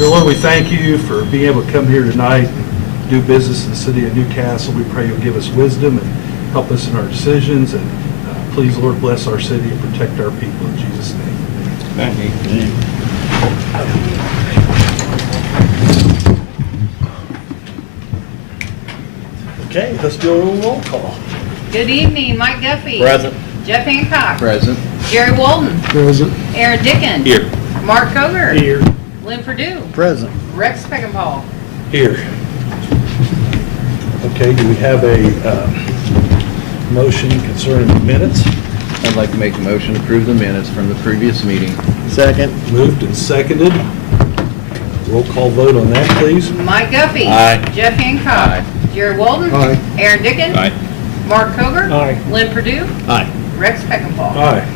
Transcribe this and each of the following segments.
Dear Lord, we thank you for being able to come here tonight and do business in the city of Newcastle. We pray you'll give us wisdom and help us in our decisions. And please, Lord, bless our city and protect our people. In Jesus' name. Thank you. Okay, let's do a little roll call. Good evening, Mike Duffy. Present. Jeff Hancock. Present. Jerry Walden. Present. Aaron Dickens. Here. Mark Koger. Here. Lynn Purdue. Present. Rex Peckinpah. Here. Okay, do we have a motion concerning the minutes? I'd like to make a motion to approve the minutes from the previous meeting. Second. Moved and seconded. Roll call vote on that, please. Mike Duffy. Aye. Jeff Hancock. Aye. Jerry Walden. Aye. Aaron Dickens. Aye. Mark Koger. Aye. Lynn Purdue. Aye. Rex Peckinpah. Aye.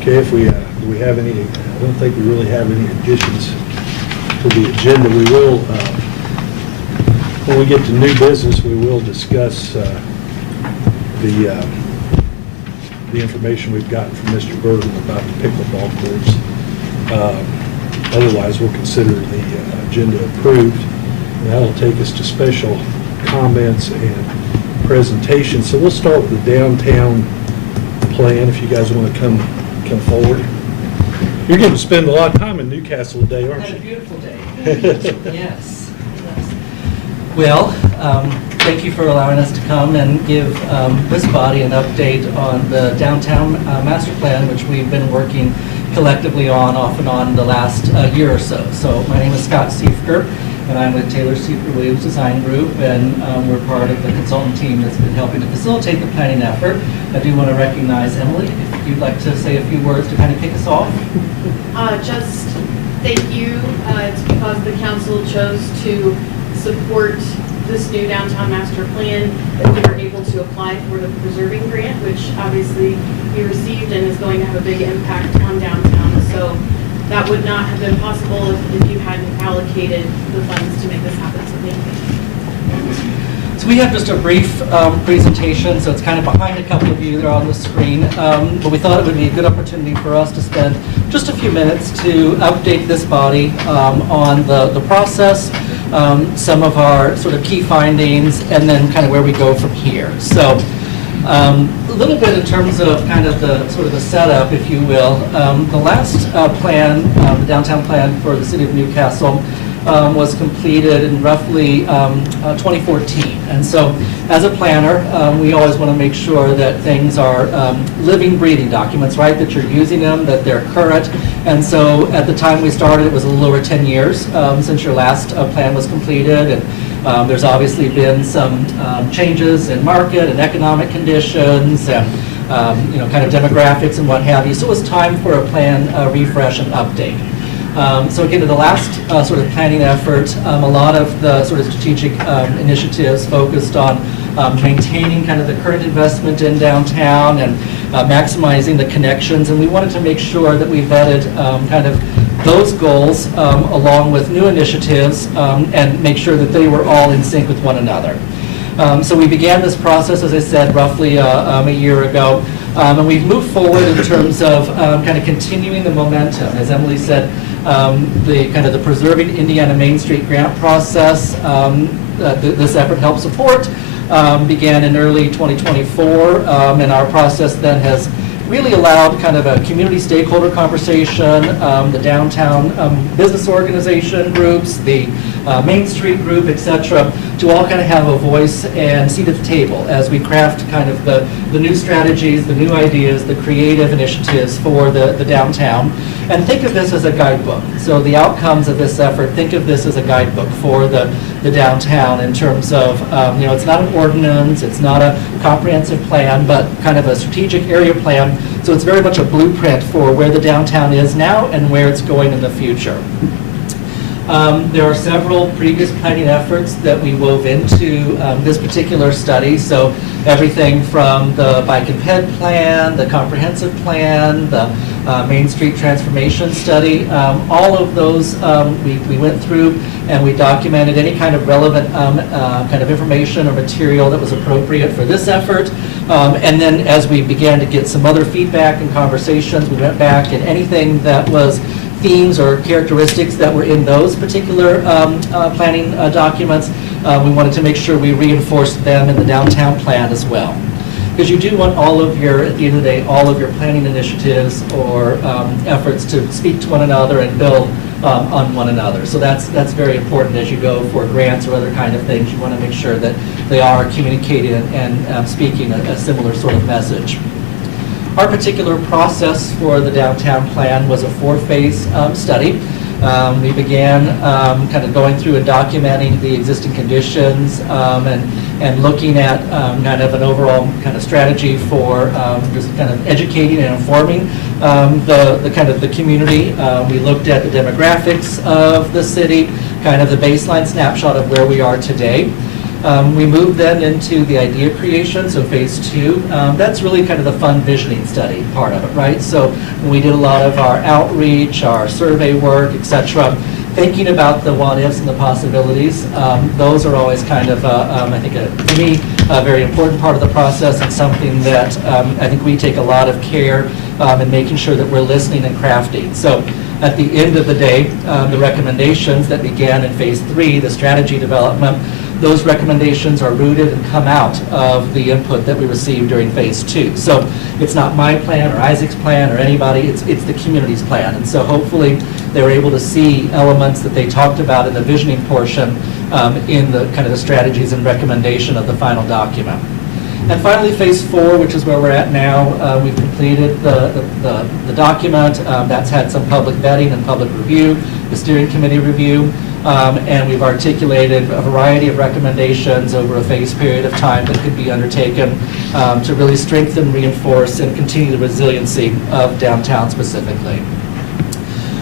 Okay, if we, do we have any, I don't think we really have any additions to the agenda. We will, when we get to new business, we will discuss the information we've gotten from Mr. Burton about the pickleball courts. Otherwise, we'll consider the agenda approved. And that'll take us to special comments and presentations. So we'll start with the downtown plan, if you guys want to come forward. You're going to spend a lot of time in Newcastle today, aren't Had a you? beautiful day. Yes. Well, thank you for allowing us to come and give this body an update on the downtown master plan, which we've been working collectively on off and on the last year or so. So my name is Scott Siefker, and I'm with Taylor Siefker Williams Design Group, and we're part of the consultant team that's been helping to facilitate the planning effort. I do want to recognize Emily, if you'd like to say a few words to kind of kick us off. Just thank you. It's because the council chose to support this new downtown master plan that we were able to apply for the preserving grant, which obviously we received and is going to have a big impact on downtown. So that would not have been possible if you hadn't allocated the funds to make this happen. So thank you. So we have just a brief presentation, so it's kind of behind a couple of you there on the screen, but we thought it would be a good opportunity for us to spend just a few minutes to update this body on the process, some of our sort of key findings, and then kind of where we go from here. So a little bit in terms of kind of the sort of the setup, if you will. The last plan, the downtown plan for the city of Newcastle, was completed in roughly 2014. And so as a planner, we always want to make sure that things are living, breathing documents, right? That you're using them, that they're current. And so at the time we started, it was a little over 10 years since your last plan was completed. And there's obviously been some changes in market and economic conditions and kind of demographics and what have you. So it was time for a plan refresh and update. So again, in the last sort of planning effort, a lot of the sort of strategic initiatives focused on maintaining kind of the current investment in downtown and maximizing the connections. And we wanted to make sure that we vetted kind of those goals along with new initiatives and make sure that they were all in sync with one another. So we began this process, as I said, roughly a year ago. And we've moved forward in terms of kind of continuing the momentum. As Emily said, the kind of the Preserving Indiana Main Street grant process, this effort helped support, began in early 2024, and our process then has really allowed kind of a community stakeholder conversation, the downtown business organization groups, the Main Street group, et cetera, to all kind of have a voice and seat at the table as we craft kind of the new strategies, the new ideas, the creative initiatives for the downtown. And think of this as a guidebook. So the outcomes of this effort, think of this as a guidebook for the downtown in terms of, it's not an ordinance, it's not a comprehensive plan, but kind of a strategic area plan. So it's very much a blueprint for where the downtown is now and where it's going in the future. There are several previous planning efforts that we wove into this particular study. So everything from the bike and ped plan, the comprehensive plan, the Main Street transformation study, all of those we went through and we documented any kind of relevant kind of information or material that was appropriate for this effort. And then as we began to get some other feedback and conversations, we went back and anything that was themes or characteristics that were in those particular planning documents. We wanted to make sure we reinforced them in the downtown plan as well. Because you do want all of your, at the end of the day, all of your planning initiatives or efforts to speak to one another and build on one another. So that's very important as you go for grants or other kind of things. You want to make sure that they are communicating and speaking a similar sort of message. Our particular process for the downtown plan was a 4-phase study. We began kind of going through and documenting the existing conditions and looking at kind of an overall kind of strategy for just kind of educating and informing the kind of the community. We looked at the demographics of the city, kind of the baseline snapshot of where we are today. We moved then into the idea creation, so phase 2. That's really kind of the fun visioning study part of it, right? So we did a lot of our outreach, our survey work, etc., thinking about the what-ifs and the possibilities. Those are always kind of, I think, to me, a very important part of the process and something that I think we take a lot of care in making sure that we're listening and crafting. So at the end of the day, the recommendations that began in phase 3, the strategy development, those recommendations are rooted and come out of the input that we received during phase 2. So it's not my plan or Isaac's plan or anybody, it's the community's plan. And so hopefully they were able to see elements that they talked about in the visioning portion in the kind of the strategies and recommendation of the final document. And finally, phase 4, which is where we're at now, we've completed the document. That's had some public vetting and public review, the steering committee review. And we've articulated a variety of recommendations over a phased period of time that could be undertaken to really strengthen, reinforce, and continue the resiliency of downtown specifically.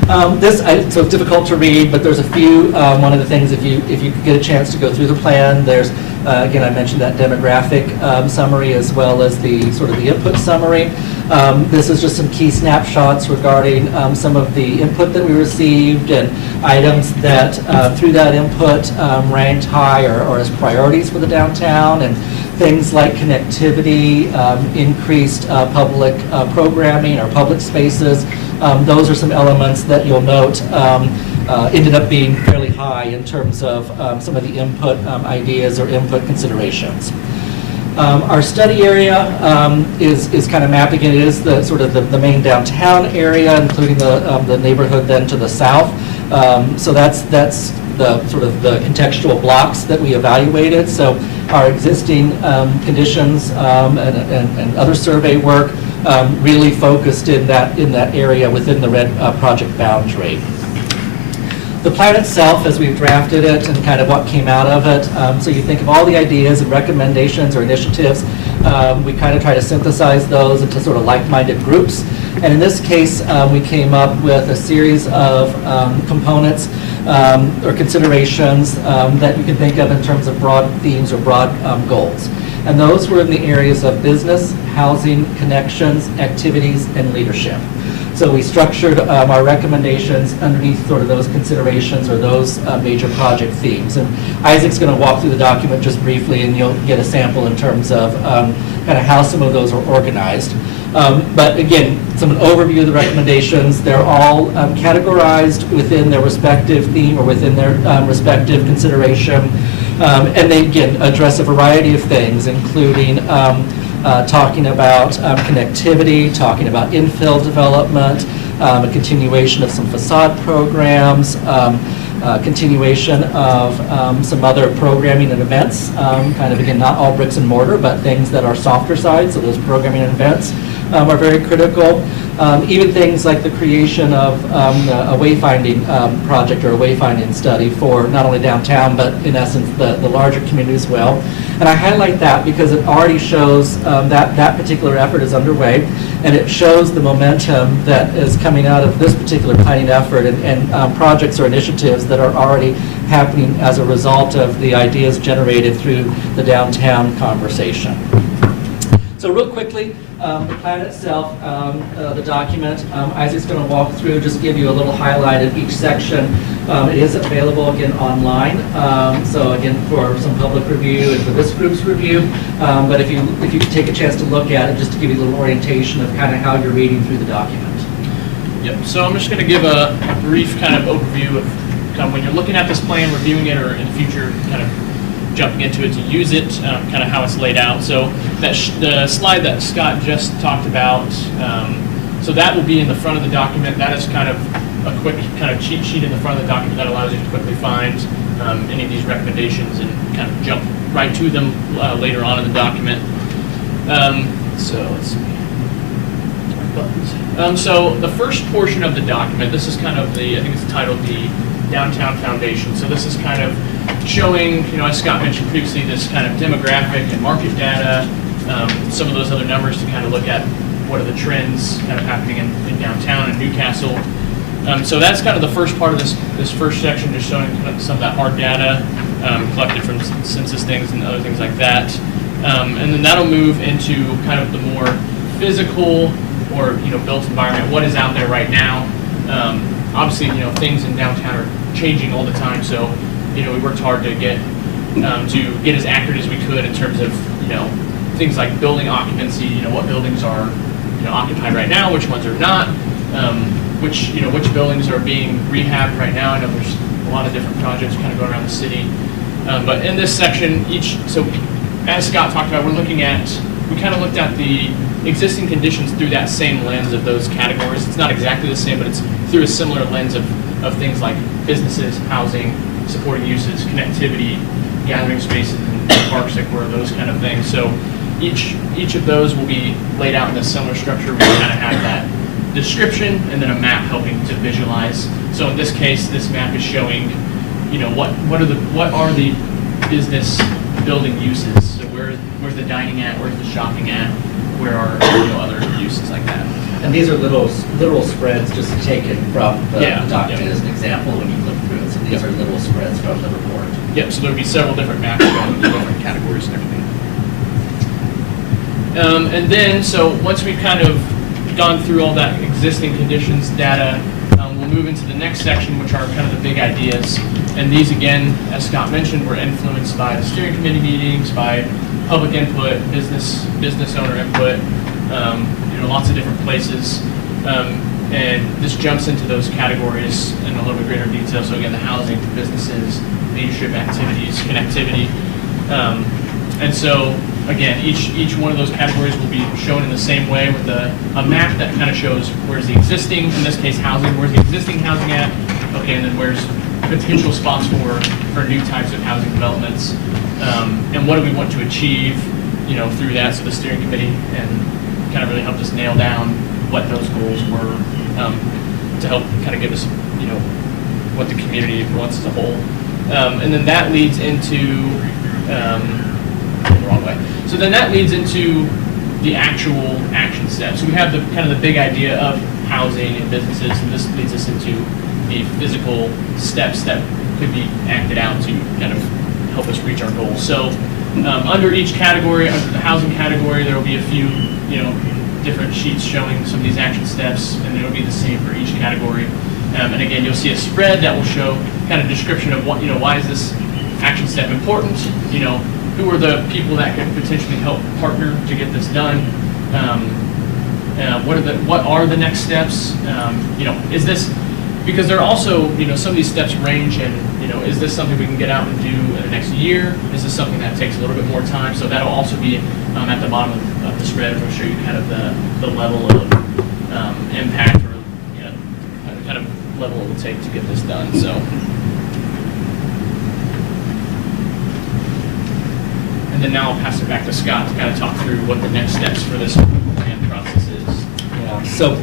So it's difficult to read, but there's a few. One of the things, if you get a chance to go through the plan, there's again, I mentioned that demographic summary as well as the sort of the input summary. This is just some key snapshots regarding some of the input that we received and items that through that input ranked high or as priorities for the downtown, and things like connectivity, increased public programming or public spaces. Those are some elements that you'll note ended up being fairly high in terms of some of the input ideas or input considerations. Our study area is kind of mapping. It is the sort of the main downtown area, including the neighborhood then to the south. So that's the sort of the contextual blocks that we evaluated. So our existing conditions and other survey work really focused in that area within the red project boundary. The plan itself, as we've drafted it and kind of what came out of it, so you think of all the ideas and recommendations or initiatives, we kind of try to synthesize those into sort of like-minded groups. And in this case, we came up with a series of components or considerations that you can think of in terms of broad themes or broad goals. And those were in the areas of business, housing, connections, activities, and leadership. So we structured our recommendations underneath sort of those considerations or those major project themes. And Isaac's going to walk through the document just briefly, and you'll get a sample in terms of kind of how some of those are organized. But again, some overview of the recommendations. They're all categorized within their respective theme or within their respective consideration. And they, again, address a variety of things, including talking about connectivity, talking about infill development, a continuation of some facade programs, continuation of some other programming and events, kind of, again, not all bricks and mortar, but things that are softer side, so those programming and events are very critical. Even things like the creation of a wayfinding project or a wayfinding study for not only downtown, but in essence the larger community as well. And I highlight that because it already shows that particular effort is underway, and it shows the momentum that is coming out of this particular planning effort and projects or initiatives that are already happening as a result of the ideas generated through the downtown conversation. So real quickly, the plan itself, the document, Isaac's going to walk through, just give you a little highlight of each section. It is available, again, online, so again, for some public review and for this group's review. But if you could take a chance to look at it, just to give you a little orientation of kind of how you're reading through the document. Yep, so I'm just going to give a brief kind of overview of kind of when you're looking at this plan, reviewing it, or in the future, kind of jumping into it to use it, kind of how it's laid out. So the slide that Scott just talked about, so that will be in the front of the document. That is kind of a quick kind of cheat sheet in the front of the document that allows you to quickly find any of these recommendations and kind of jump right to them later on in the document. So let's see. So the first portion of the document, this is kind of I think it's titled the Downtown Foundation. So this is kind of showing, as Scott mentioned previously, this kind of demographic and market data, some of those other numbers to kind of look at what are the trends kind of happening in downtown and Newcastle. So that's kind of the first part of this first section, just showing kind of some of that hard data collected from census things and other things like that. And then that'll move into kind of the more physical or built environment, what is out there right now. Obviously, things in downtown are changing all the time, so we worked hard to get as accurate as we could in terms of things like building occupancy, what buildings are occupied right now, which ones are not, which buildings are being rehabbed right now. I know there's a lot of different projects kind of going around the city, but in this section, so as Scott talked about, we kind of looked at the existing conditions through that same lens of those categories. It's not exactly the same, but it's through a similar lens of things like businesses, housing, supporting uses, connectivity, gathering spaces, and parks, those kind of things. So each of those will be laid out in a similar structure. We kind of have that description and then a map helping to visualize. So in this case, this map is showing, what are the business building uses. So where's the dining at? Where's the shopping at? Where are other uses like that? And these are literal spreads just taken from the Yeah, document yeah. as an example when you look through it. So these are literal spreads from the report. Yep, so there'll be several different maps going into different categories and everything. And then, so once we've kind of gone through all that existing conditions data, we'll move into the next section, which are kind of the big ideas. And these, again, as Scott mentioned, were influenced by the steering committee meetings, by public input, business owner input, lots of different places. And this jumps into those categories in a little bit greater detail. So again, the housing, businesses, leadership activities, connectivity. And so again, each one of those categories will be shown in the same way with a map that kind of shows where's the existing, in this case housing, where's the existing housing at, okay, and then where's potential spots for new types of housing developments, and what do we want to achieve, through that. So the steering committee and kind of really helped us nail down what those goals were, to help kind of give us, what the community wants as a whole. And then that leads into, the wrong way. So then that leads into the actual action steps. So we have the kind of the big idea of housing and businesses, and this leads us into the physical steps that could be acted out to kind of help us reach our goals. So under each category, under the housing category, there will be a few, different sheets showing some of these action steps, and it'll be the same for each category. And again, you'll see a spread that will show kind of description of what, why is this action step important? Who are the people that could potentially help partner to get this done? What are the next steps? Is this, because there are also, some of these steps range in, is this something we can get out and do in the next year? Is this something that takes a little bit more time? So that'll also be at the bottom of the spread. It'll show you kind of the level of impact or kind of level it will take to get this done. So. And then now I'll pass it back to Scott to kind of talk through what the next steps for this plan process is. Yeah. So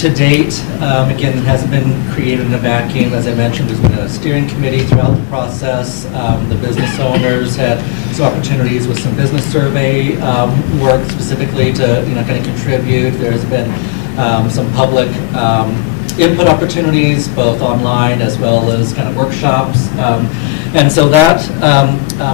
to date, again, it hasn't been created in a vacuum. As I mentioned, there's been a steering committee throughout the process. The business owners had some opportunities with some business survey work specifically to kind of contribute. There's been some public input opportunities, both online as well as kind of workshops. And so that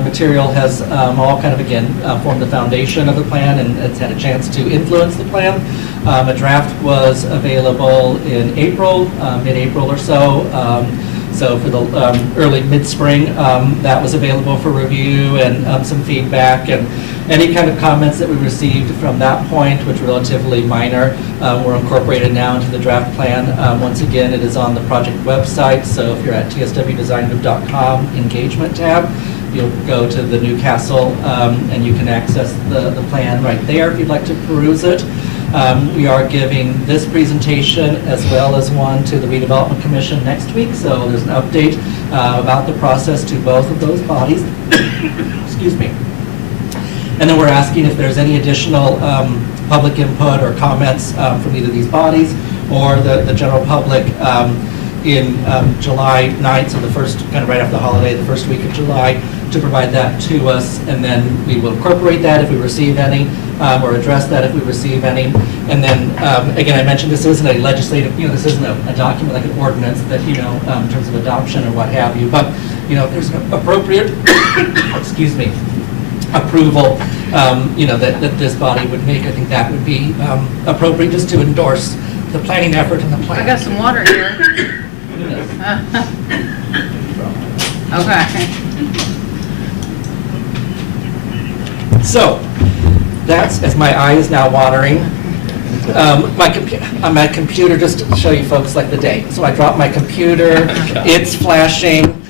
material has all kind of, again, formed the foundation of the plan, and it's had a chance to influence the plan. A draft was available in April, mid-April or so. So for the early mid-spring, that was available for review and some feedback, and any kind of comments that we received from that point, which were relatively minor, were incorporated now into the draft plan. Once again, it is on the project website, so if you're at tswdesigngroup.com engagement tab, you'll go to the Newcastle, and you can access the plan right there if you'd like to peruse it. We are giving this presentation as well as one to the Redevelopment Commission next week, so there's an update about the process to both of those bodies. Excuse me. And then we're asking if there's any additional public input or comments from either of these bodies or the general public in July 9th, so the first, kind of right after the holiday, the first week of July, to provide that to us, and then we will incorporate that if we receive any, or address that if we receive any. And then, again, I mentioned this isn't a legislative, this isn't a document like an ordinance that, in terms of adoption or what have you, but, if there's an appropriate, excuse me, approval, that this body would make, I think that would be appropriate just to endorse the planning effort and the plan. I got some water here. Okay. So, that's, as my eye is now watering, my computer, just to show you folks like the day. So I dropped my computer, it's flashing,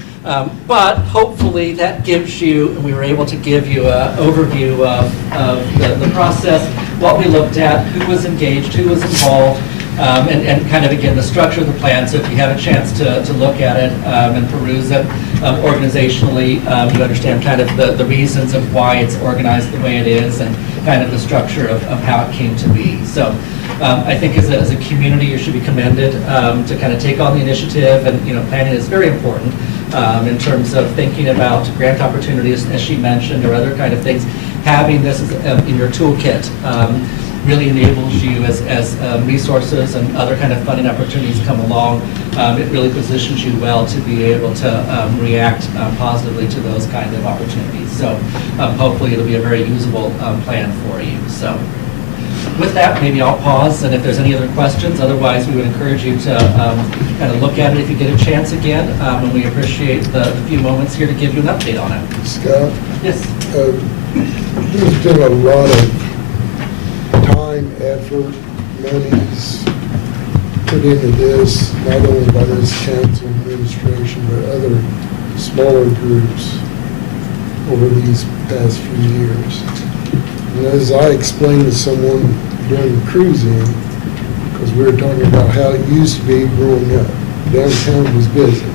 but hopefully that gives you, and we were able to give you an overview of the process, what we looked at, who was engaged, who was involved, and kind of, again, the structure of the plan. So if you have a chance to look at it and peruse it organizationally, you understand kind of the reasons of why it's organized the way it is and kind of the structure of how it came to be. So I think as a community, you should be commended to kind of take on the initiative, and planning is very important in terms of thinking about grant opportunities, as she mentioned, or other kind of things. Having this in your toolkit really enables you as resources and other kind of funding opportunities come along. It really positions you well to be able to react positively to those kind of opportunities. So hopefully it'll be a very usable plan for you. So with that, maybe I'll pause, and if there's any other questions, otherwise we would encourage you to kind of look at it if you get a chance again, and we appreciate the few moments here to give you an update on it. Scott, Yes. there's been a lot of time, effort, monies put into this, not only by this council administration, but other smaller groups over these past few years. And as I explained to someone during the cruise-in, because we were talking about how it used to be growing up, downtown was busy,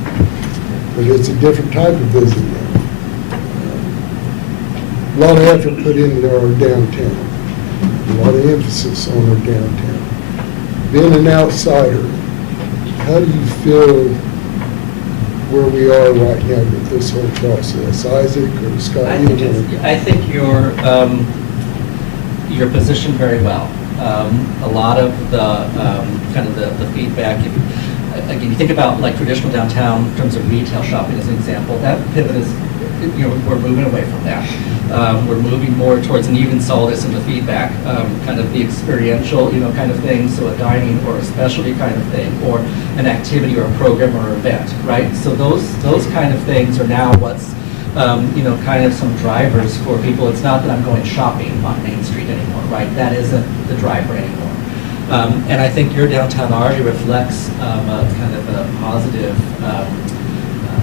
but it's a different type of busy now. A lot of effort put into our downtown. A lot of emphasis on our downtown. Being an outsider, how do you feel where we are right now with this whole process? Isaac or Scott? I think you're positioned very well. A lot of the kind of the feedback, again, you think about like traditional downtown in terms of retail shopping as an example, that pivot is, we're moving away from that. We're moving more towards, and you even saw this in the feedback, kind of the experiential, kind of thing, so a dining or a specialty kind of thing, or an activity or a program or event, right? So those kind of things are now what's, kind of some drivers for people. It's not that I'm going shopping on Main Street anymore, right? That isn't the driver anymore. And I think your downtown already reflects a kind of a positive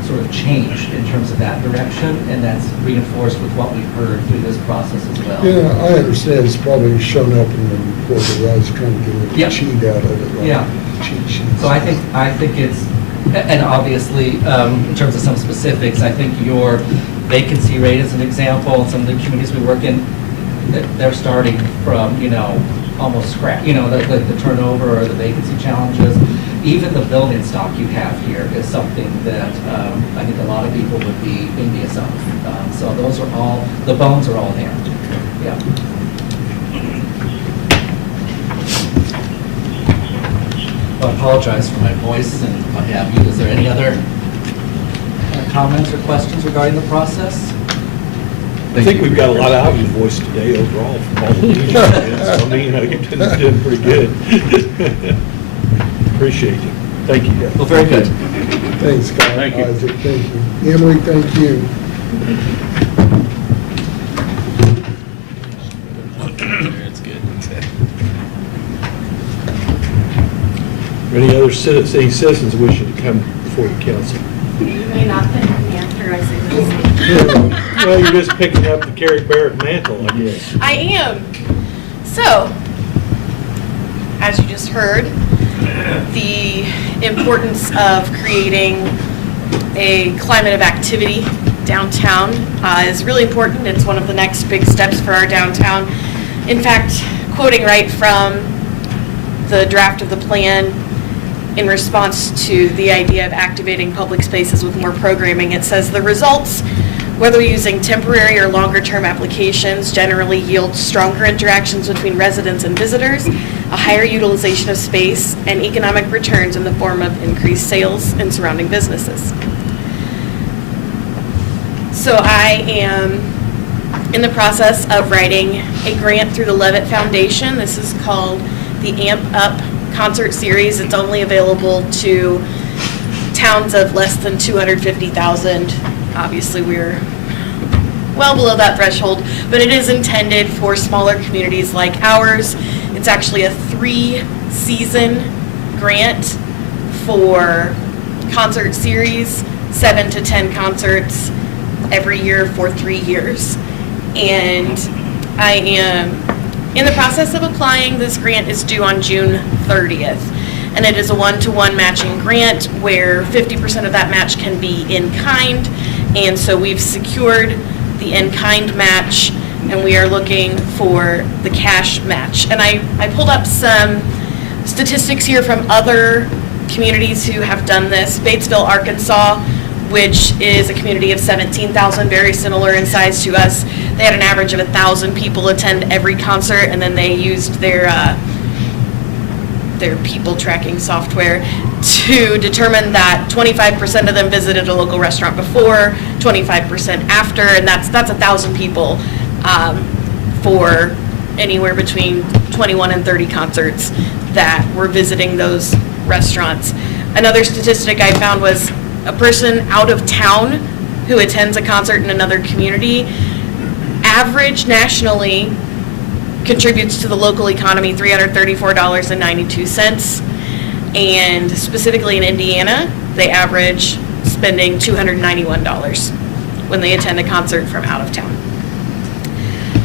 sort of change in terms of that direction, and that's reinforced with what we've heard through this process as well. Yeah, I understand it's probably shown up in the report that I was trying to get a Yep. cheat out of it. Right? Yeah. Cheat sheets. So I think it's, and obviously, in terms of some specifics, I think your vacancy rate is an example, and some of the communities we work in, they're starting from, almost scratch, the turnover or the vacancy challenges. Even the building stock you have here is something that I think a lot of people would be envious of. So those are all, the bones are all there. Yeah. I apologize for my voice and what have you. Is there any other comments or questions regarding the process? I think we've got a lot out of your voice today overall from all the meetings. I mean, you're doing pretty good. Appreciate you. Thank you. Well, very good. Thanks, Scott. Thank you. Isaac, thank you. Emery, thank you. That's good. Any other citizens wishing to come before the council? You may not thank me after I say this. Well, you're just picking up the Carrie Barrett mantle, I guess. I am. So, as you just heard, the importance of creating a climate of activity downtown is really important. It's one of the next big steps for our downtown. In fact, quoting right from the draft of the plan in response to the idea of activating public spaces with more programming, it says the results, whether using temporary or longer-term applications, generally yield stronger interactions between residents and visitors, a higher utilization of space, and economic returns in the form of increased sales in surrounding businesses. So I am in the process of writing a grant through the Levitt Foundation. This is called the AMP Up Concert Series. It's only available to towns of less than 250,000. Obviously, we're well below that threshold, but it is intended for smaller communities like ours. It's actually a 3-season grant for concert series, 7 to 10 concerts every year for 3 years. And I am in the process of applying. This grant is due on June 30th. And it is a 1-to-1 matching grant where 50% of that match can be in kind. And so we've secured the in-kind match, and we are looking for the cash match. And I pulled up some statistics here from other communities who have done this. Batesville, Arkansas, which is a community of 17,000, very similar in size to us. They had an average of 1,000 people attend every concert, and then they used their people tracking software to determine that 25% of them visited a local restaurant before, 25% after, and that's 1,000 people for anywhere between 21 and 30 concerts that were visiting those restaurants. Another statistic I found was a person out of town who attends a concert in another community, average nationally, contributes to the local economy $334.92, and specifically in Indiana, they average spending $291 when they attend a concert from out of town.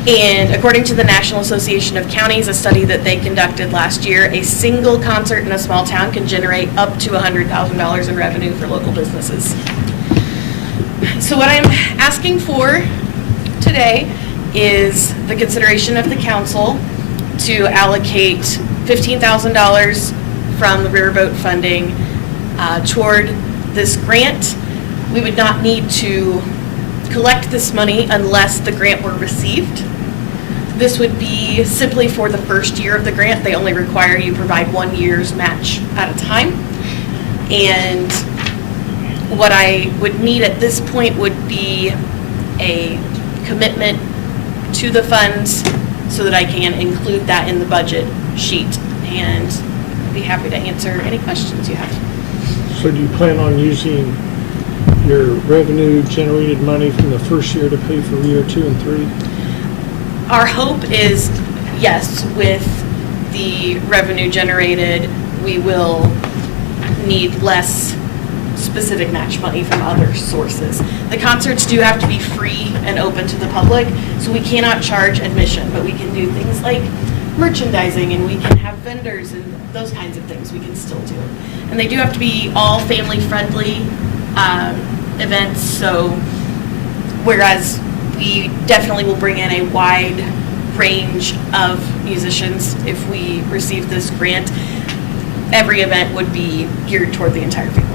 And according to the National Association of Counties, a study that they conducted last year, a single concert in a small town can generate up to $100,000 in revenue for local businesses. So what I'm asking for today is the consideration of the council to allocate $15,000 from the riverboat funding toward this grant. We would not need to collect this money unless the grant were received. This would be simply for the first year of the grant. They only require you provide 1 year's match at a time. And what I would need at this point would be a commitment to the funds so that I can include that in the budget sheet, and I'd be happy to answer any questions you have. So do you plan on using your revenue-generated money from the first year to pay for year 2 and 3? Our hope is, yes, with the revenue generated, we will need less specific match money from other sources. The concerts do have to be free and open to the public, so we cannot charge admission, but we can do things like merchandising, and we can have vendors and those kinds of things we can still do. And they do have to be all family-friendly events, so whereas we definitely will bring in a wide range of musicians if we receive this grant, every event would be geared toward the entire family.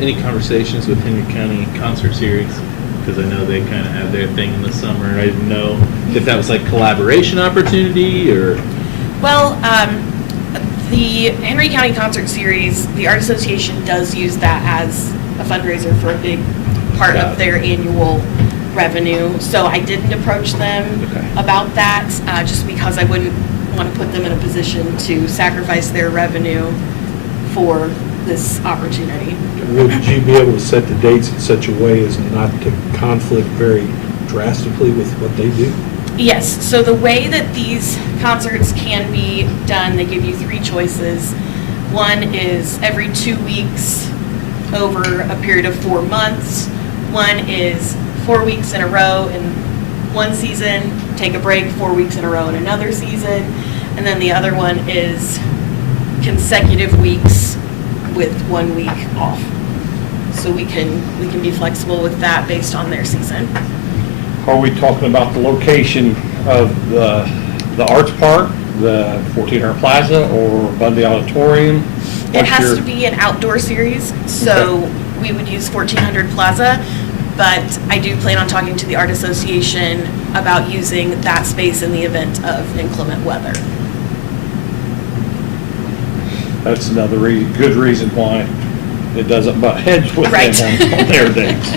Any conversations with Henry County Concert Series? Because I know they kind of have their thing in the summer. I didn't know if that was like collaboration opportunity or... Well, the Henry County Concert Series, the Art Association does use that as a fundraiser for a big part of their annual revenue. So I didn't approach them about that just because I wouldn't want to put them in a position to sacrifice their revenue for this opportunity. Would you be able to set the dates in such a way as not to conflict very drastically with what they do? Yes, so the way that these concerts can be done, they give you 3 choices. One is every 2 weeks over a period of 4 months. One is 4 weeks in a row in one season, take a break 4 weeks in a row in another season. And then the other one is consecutive weeks with 1 week off. So we can be flexible with that based on their season. Are we talking about the location of the Arts Park, the 1400 Plaza, or Bundy Auditorium? It has to be an outdoor series, so we would use 1400 Plaza, but I do plan on talking to the Art Association about using that space in the event of inclement weather. That's another good reason why it doesn't butt heads with Right. them on their dates.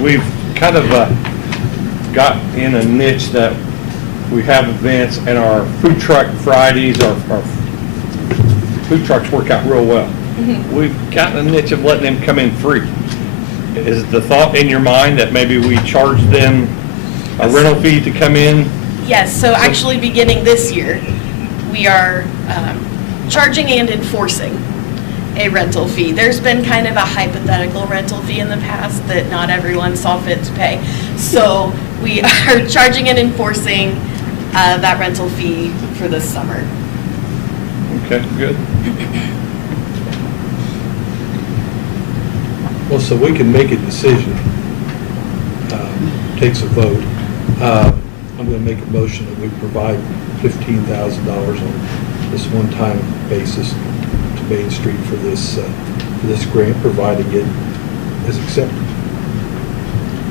We've kind of got in a niche that we have events, and our food truck Fridays, our food trucks work out real well. We've gotten a niche of letting them come in free. Is the thought in your mind that maybe we charge them a rental fee to come in? Yes, so actually beginning this year, we are charging and enforcing a rental fee. There's been kind of a hypothetical rental fee in the past that not everyone saw fit to pay. So we are charging and enforcing that rental fee for this summer. Okay, good. Well, so we can make a decision, takes a vote. I'm going to make a motion that we provide $15,000 on this one-time basis to Main Street for this grant, providing it is accepted.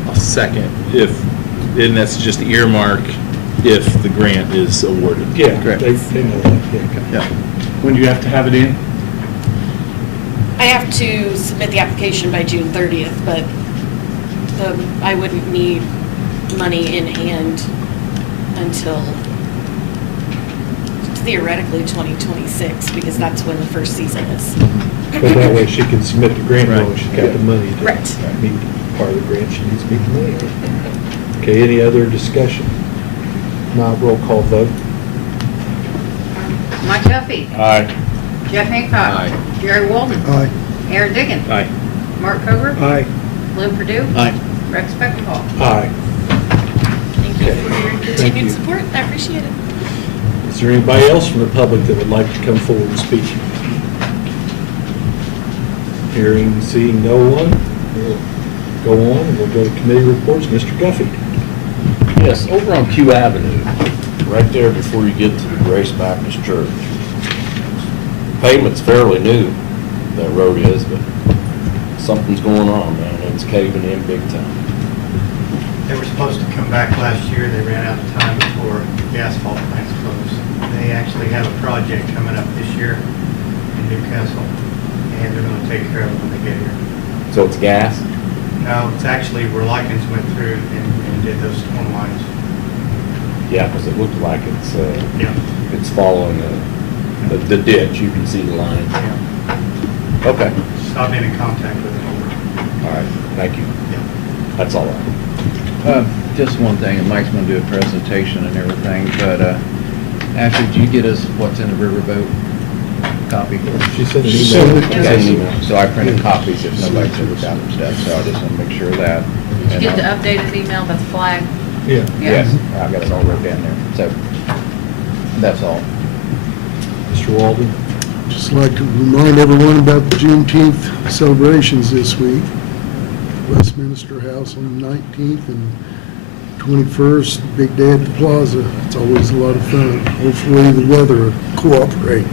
I'll second and that's just earmark if the grant is awarded. Yeah, Correct. they know that, yeah. Yeah. When do you have to have it in? I have to submit the application by June 30th, but I wouldn't need money in hand until theoretically 2026, because that's when the first season is. But that way she can submit the grant Right. when she's got the money to Right. meet part of the grant, she needs to meet the money. Okay, any other discussion? Not roll call vote. Mike Duffy. Aye. Jeff Hancock. Aye. Jerry Walden. Aye. Aaron Diggins. Aye. Mark Covert. Aye. Lynn Purdue. Aye. Rex Speckenhall. Aye. Thank you Okay. for your Thank continued you. support. I appreciate it. Is there anybody else from the public that would like to come forward and speak? Hearing, seeing no one, we'll go on, we'll go to committee reports. Mr. Guffey. Yes, over on Q Avenue, right there before you get to the Grace Baptist Church. Pavement's fairly new, that road is, but something's going on, man. It's caving in big time. They were supposed to come back last year, they ran out of time before the asphalt plant's closed. They actually have a project coming up this year in Newcastle, and they're gonna take care of it when they get here. So it's gas? No, it's actually where Lycans went through and did those storm lines. Yeah, because it looked like Yeah. it's following the ditch. You can see the line. Yeah. Okay, So I've been in contact with them. all right, thank you. Yeah. That's all right. Just one thing, and Mike's gonna do a presentation and everything, but, Ashley, did you get us what's in the riverboat copy? She sent an Send email. it. Okay, so I printed copies if nobody took it out and stuff, so I just wanna make sure of that. Did you And, get the updated email about the flag? Yeah. Yes, I got it all wrote down there, so, that's all. Mr. Walden. Just like to remind everyone about the Juneteenth celebrations this week. Westminster House on the 19th and 21st, big day at the Plaza. It's always a lot of fun. Hopefully the weather will cooperate.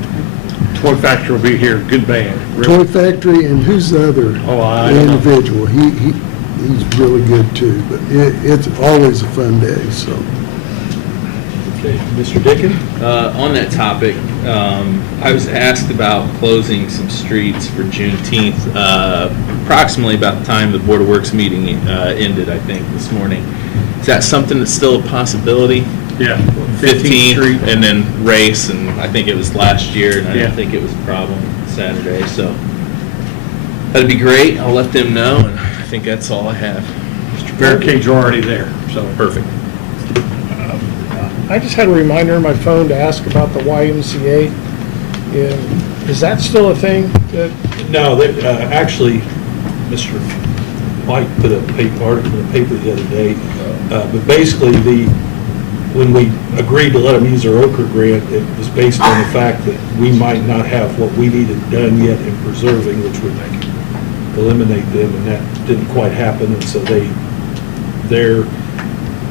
Toy Factory will be here, good band. Toy Factory, and who's the other Oh, I don't know. individual? He's really good too, but it's always a fun day, so. Okay, Mr. Dickon? On that topic, I was asked about closing some streets for Juneteenth. approximately about the time the Board of Works meeting ended, I think, this morning. Is that something that's still a possibility? Yeah. 15th Street. and then race, and I think it was last year, and I Yeah. didn't think it was a problem Saturday, so that'd be great. I'll let them know, and I think that's all I have. Barricades are already there, so. Perfect. I just had a reminder on my phone to ask about the YMCA. And is that still a thing? No, actually, Mr. Mike put a article in the paper the other day, but basically when we agreed to let them use our Ochre grant, it was based on the fact that we might not have what we needed done yet in preserving, which would eliminate them, and that didn't quite happen, and so they're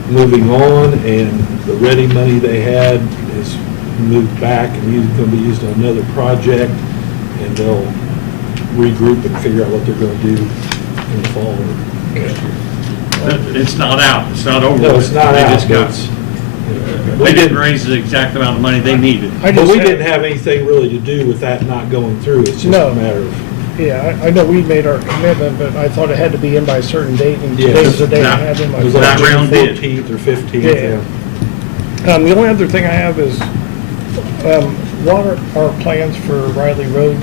moving on, and the ready money they had is moved back and going to be used on another project, and they'll regroup and figure out what they're going to do in the fall or next year. It's not out, it's not over. No, it's not They out, just got- but They didn't raise the exact amount of money they needed. I But just we had- didn't have anything really to do with that not going through, it's just No. a matter of, Yeah, I know we made our commitment, but I thought it had to be in by a certain date, and Yeah. today's the day I That- had in my it was phone. That like June round did. 14th or 15th. Yeah. The only other thing I have is, what are our plans for Riley Road?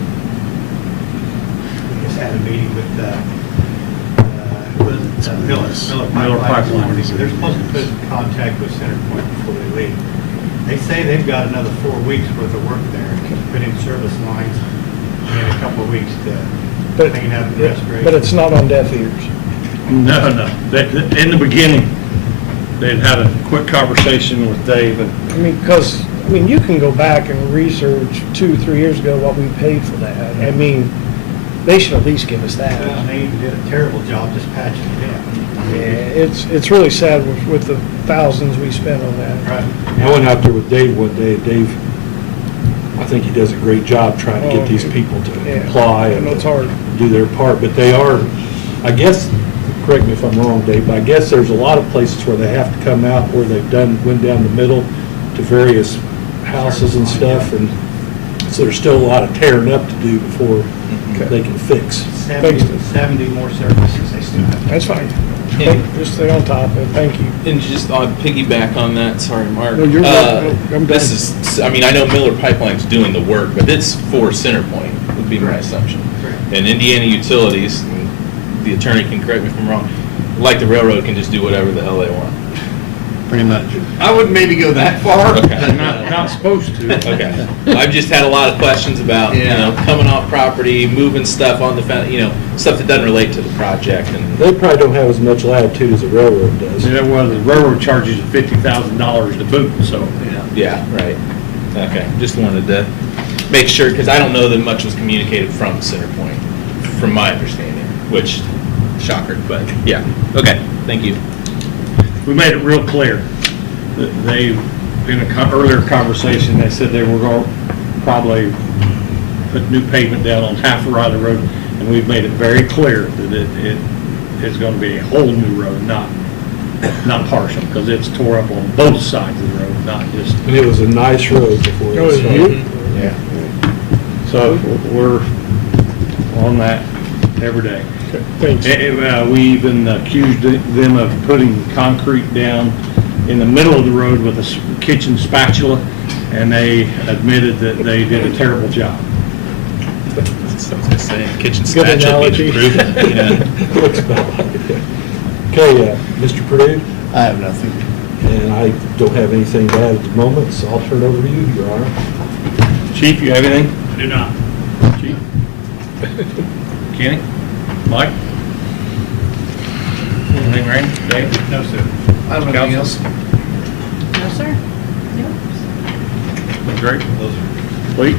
We just had a meeting with, Miller Pipeline. They're supposed to put in contact with CenterPoint before they leave. They say they've got another 4 weeks worth of work there, to put in service lines, and a couple of weeks to But- clean up and restoration. But it's not on deaf ears. No. In the beginning, they'd had a quick conversation with Dave, and I mean, because, you can go back and research 2-3 years ago what we paid for that. I mean, they should at least give us that. Well, they did a terrible job just patching it in. Yeah, it's really sad with the thousands we spent on that. Right. I went out there with Dave one day, and Dave, I think he does a great job trying to get these people to Yeah. comply I and know it's hard. do their part, but they are, I guess, correct me if I'm wrong, Dave, but I guess there's a lot of places where they have to come out where they've went down the middle to various houses and stuff, and so there's still a lot of tearing up to do before they can fix. 70 more services they still have. That's fine. Yeah. Just stay on top of it. Thank you. And just on piggyback on that, sorry, Mark. No, you're welcome. I'm This done. is, I mean, I know Miller Pipeline's doing the work, but it's for CenterPoint, would be my assumption. Correct. And Indiana Utilities, and the attorney can correct me if I'm wrong, like the railroad can just do whatever the hell they want. pretty much. I wouldn't maybe go that far. Okay. Not supposed to. Okay. I've just had a lot of questions about, coming off property, moving stuff on the, stuff that doesn't relate to the project, and They probably don't have as much latitude as a railroad does. Yeah, well, the railroad charges $50,000 to boot, so. yeah, right. Okay, just wanted to make sure, because I don't know that much was communicated from CenterPoint, from my understanding, which, shocker, but, yeah. Okay, thank you. We made it real clear. They, in an earlier conversation, they said they were going to probably put new pavement down on half of Riley Road, and we've made it very clear that it is going to be a whole new road, not partial, because it's tore up on both sides of the road, not just. And it was a nice road before It it was started. beautiful. Yeah. So we're on that every day. Thanks. We even accused them of putting concrete down in the middle of the road with a kitchen spatula, and they admitted that they did a terrible job. So I was gonna say, kitchen Good spatula analogy. being improved, yeah. Looks about like it. Okay, Mr. Purdue? I have nothing. And I don't have anything to add at the moment, so I'll turn it over to you, Your Honor. Chief, you have anything? I do not. Chief? Kenny? Mike? Anything, Randy? Dave? No, sir. I have nothing else. No, sir. Great. Lee?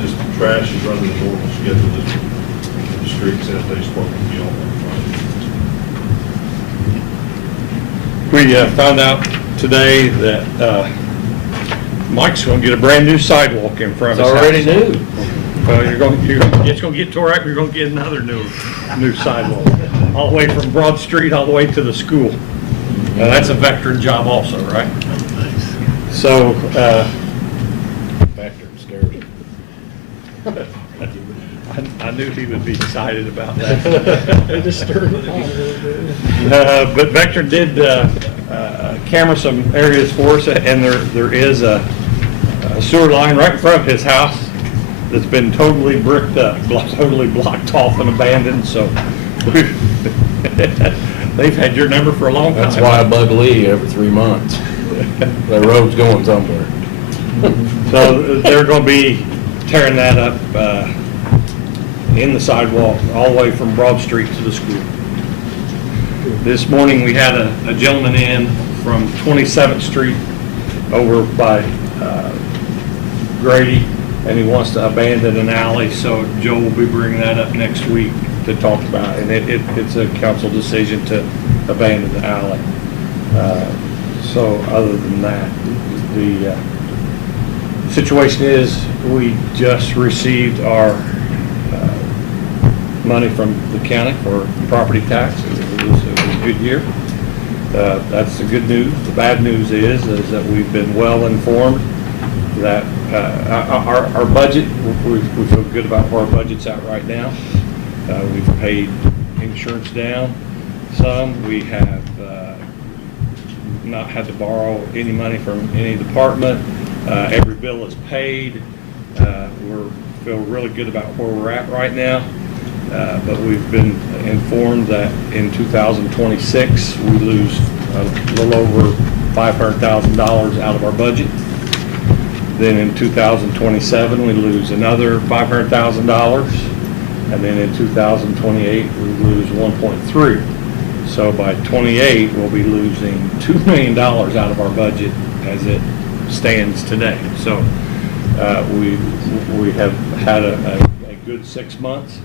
Just trash is running the normal schedule, the street sanitation department will be on that Friday. We found out today that Mike's going to get a brand-new sidewalk in front of his house. It's already new. Well, it's going to get tore up, you're going to get another new sidewalk, all the way from Broad Street all the way to the school. Now, that's a veteran job also, right? So, Factor scares me. I knew he would be excited about that. They just stirred the pot a little bit. But Vector did camera some areas for us, and there is a sewer line right in front of his house that's been totally bricked up, totally blocked off and abandoned, so they've had your number for a long time. That's why I bug Lee every 3 months. That road's going somewhere. So they're going to be tearing that up in the sidewalk all the way from Broad Street to the school. This morning, we had a gentleman in from 27th Street over by Grady, and he wants to abandon an alley, so Joe will be bringing that up next week to talk about, and it's a council decision to abandon the alley. So other than that, the situation is, we just received our money from the county for property tax. It was a good year. That's the good news. The bad news is that we've been well informed that our budget, we feel good about where our budget's at right now. We've paid insurance down some. We have not had to borrow any money from any department. Every bill is paid. We feel really good about where we're at right now. But we've been informed that in 2026, we lose a little over $500,000 out of our budget. Then in 2027, we lose another $500,000. And then in 2028, we lose 1.3. So by 28, we'll be losing $2 million out of our budget as it stands today. So we have had a good 6 months,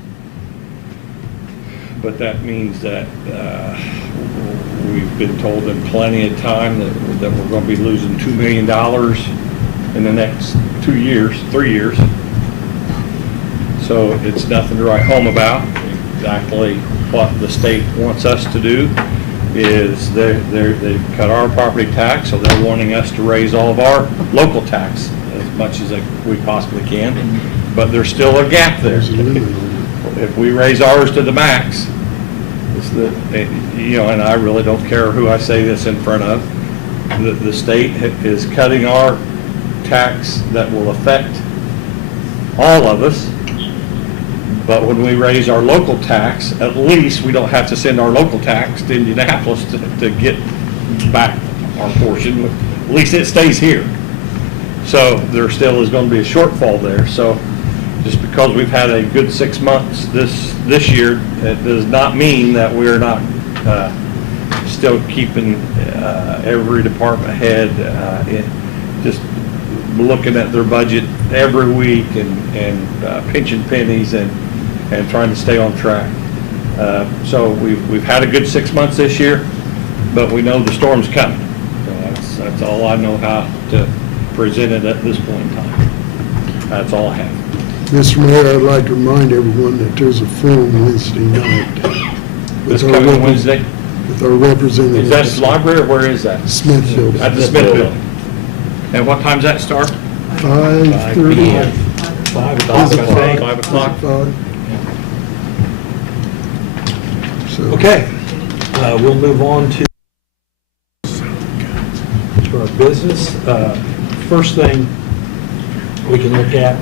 but that means that we've been told in plenty of time that we're going to be losing $2 million in the next 3 years. So it's nothing to write home about. Exactly what the state wants us to do is they've cut our property tax, so they're wanting us to raise all of our local tax as much as we possibly can. But there's still a gap there. If we raise ours to the max, and I really don't care who I say this in front of, the state is cutting our tax that will affect all of us. But when we raise our local tax, at least we don't have to send our local tax to Indianapolis to get back our portion. At least it stays here. So there still is going to be a shortfall there. So just because we've had a good 6 months this year, it does not mean that we're not still keeping every department head just looking at their budget every week and pinching pennies and trying to stay on track. So we've had a good 6 months this year, but we know the storm's coming. So that's all I know how to present it at this point in time. That's all I have. Mr. Mayor, I'd like to remind everyone that there's a film Wednesday night. This coming Wednesday? With our representative. Is that the library or where is that? Smithfield. At the Smith Building. And what time's that start? 5:30. 5 o'clock, I think. 5 o'clock? Okay, we'll move on to our business. First thing we can look at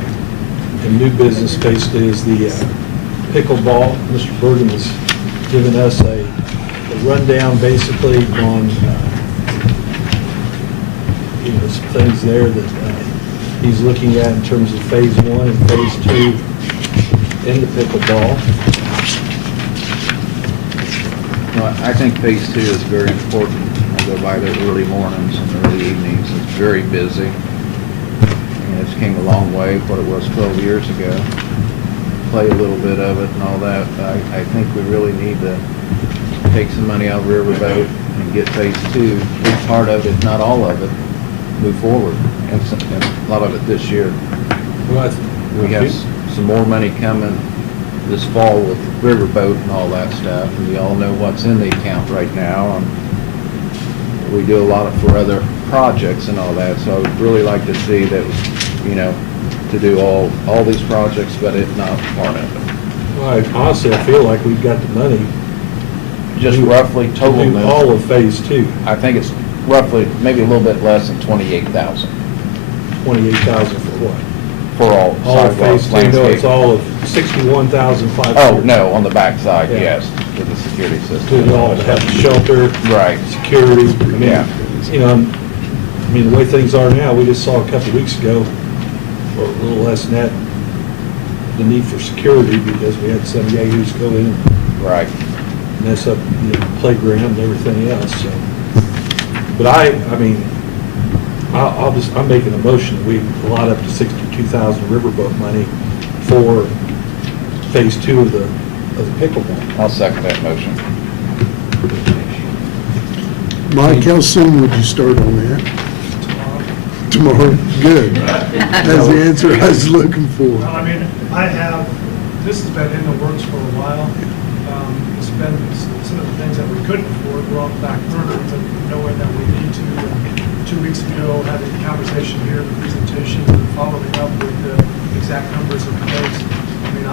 in new business basically is the pickleball. Mr. Bergen has given us a rundown basically on some things there that he's looking at in terms of phase 1 and phase 2 in the pickleball. Well, I think phase 2 is very important. I go by there early mornings and early evenings. It's very busy. And it's came a long way, what it was 12 years ago. Play a little bit of it and all that. I think we really need to take some money out of Riverboat and get phase 2, big part of it, not all of it, move forward. And a lot of it this year. We have some more money coming this fall with Riverboat and all that stuff, and you all know what's in the account right now, and we do a lot for other projects and all that, so I would really like to see that, to do all these projects, but if not part of it. Well, honestly, I feel like we've got the money Just roughly to total. do all of phase 2, I think it's roughly, maybe a little bit less than 28,000 28,000 for what? for all All of phase sidewalks, 2, no, it's landscape. all of 61,500. Oh, no, on the backside, Yeah. yes, with the security system. Do it all, to have the shelter, Right. security, I mean, Yeah. you know, I mean, the way things are now, we just saw a couple of weeks ago, or a little less than that, the need for security because we had some yahoos go in and Right. mess up the playground and everything else, so. But I mean, I'm making a motion that we allot up to 62,000 riverboat money for phase 2 of the pickleball. I'll second that motion. Mike, how soon would you start on that? Tomorrow? Good. That's the answer I was looking for. Well, I mean, this has been in the works for a while. It's been some of the things that we couldn't afford were on the back burner, but knowing that we need to. And 2 weeks ago, having a conversation here, the presentation, and following up with the exact numbers of quotes. I mean,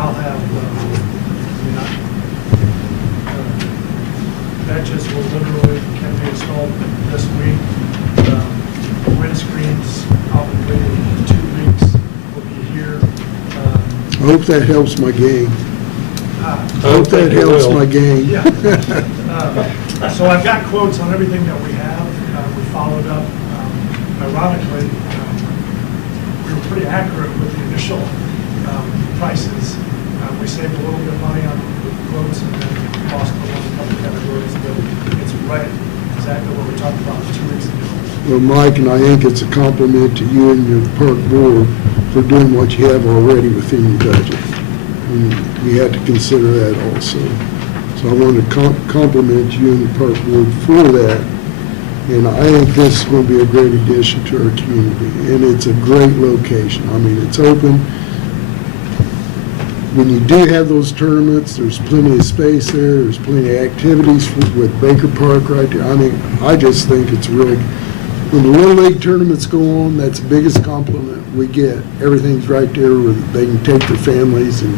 benches will literally can be installed this week. Windscreens probably in 2 weeks will be here. I hope that helps my game. Ah, I hope that helps my game. Yeah. So I've got quotes on everything that we have. We followed up. Ironically, we were pretty accurate with the initial prices. We saved a little bit of money on the quotes and then lost a couple categories, but it's right exactly what we talked about 2 weeks ago. Well, Mike, and I think it's a compliment to you and your park board for doing what you have already within your budget. And we had to consider that also. So I want to compliment you and the park board for that. And I think this is going to be a great addition to our community. And it's a great location. I mean, it's open. When you do have those tournaments, there's plenty of space there. There's plenty of activities with Baker Park right there. I mean, I just think it's really, when the Little League tournaments go on, that's the biggest compliment we get. Everything's right there where they can take their families and